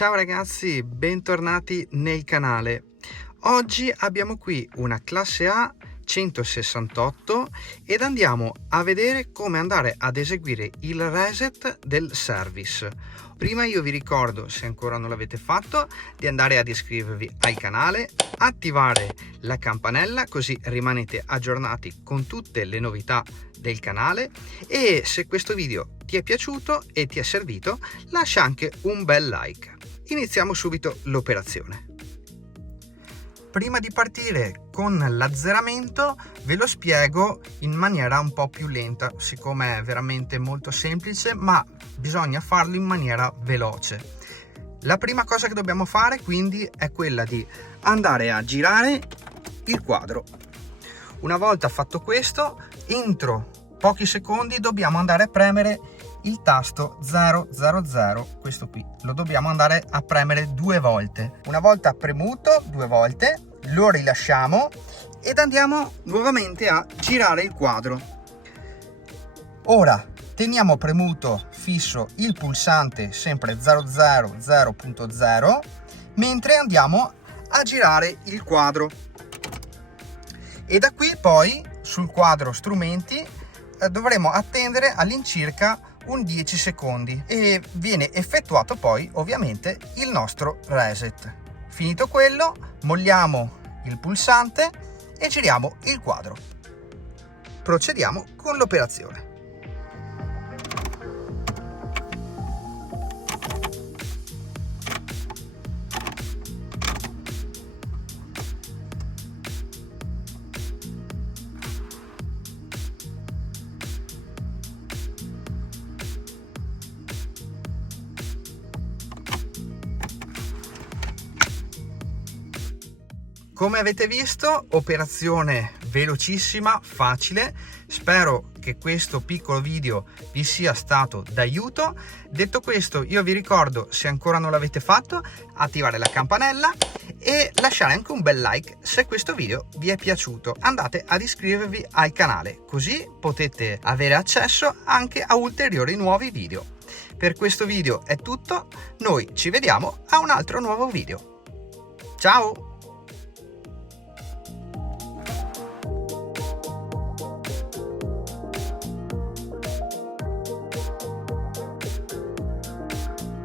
Ciao ragazzi, bentornati nel canale. Oggi abbiamo qui una classe A 168 ed andiamo a vedere come andare ad eseguire il reset del service. Prima io vi ricordo, se ancora non l'avete fatto, di andare ad iscrivervi al canale, attivare la campanella così rimanete aggiornati con tutte le novità del canale, e se questo video ti è piaciuto e ti è servito, lascia anche un bel like. Iniziamo subito l'operazione. Prima di partire con l'azzeramento ve lo spiego in maniera un po' più lenta, siccome è veramente molto semplice, ma bisogna farlo in maniera veloce. La prima cosa che dobbiamo fare quindi è quella di andare a girare il quadro. Una volta fatto questo, entro pochi secondi dobbiamo andare a premere il tasto 000, questo qui lo dobbiamo andare a premere 2 volte. Una volta premuto 2 volte lo rilasciamo ed andiamo nuovamente a girare il quadro. Ora teniamo premuto fisso il pulsante sempre 000.0 mentre andiamo a girare il quadro, e da qui poi sul quadro strumenti dovremo attendere all'incirca un 10 secondi e viene effettuato poi ovviamente il nostro reset. Finito quello, molliamo il pulsante e giriamo il quadro. Procediamo con l'operazione. Come avete visto, operazione velocissima, facile. Spero che questo piccolo video vi sia stato d'aiuto. Detto questo, io vi ricordo, se ancora non l'avete fatto, attivare la campanella e lasciare anche un bel like se questo video vi è piaciuto. Andate ad iscrivervi al canale, così potete avere accesso anche a ulteriori nuovi video. Per questo video è tutto, noi ci vediamo a un altro nuovo video. Ciao!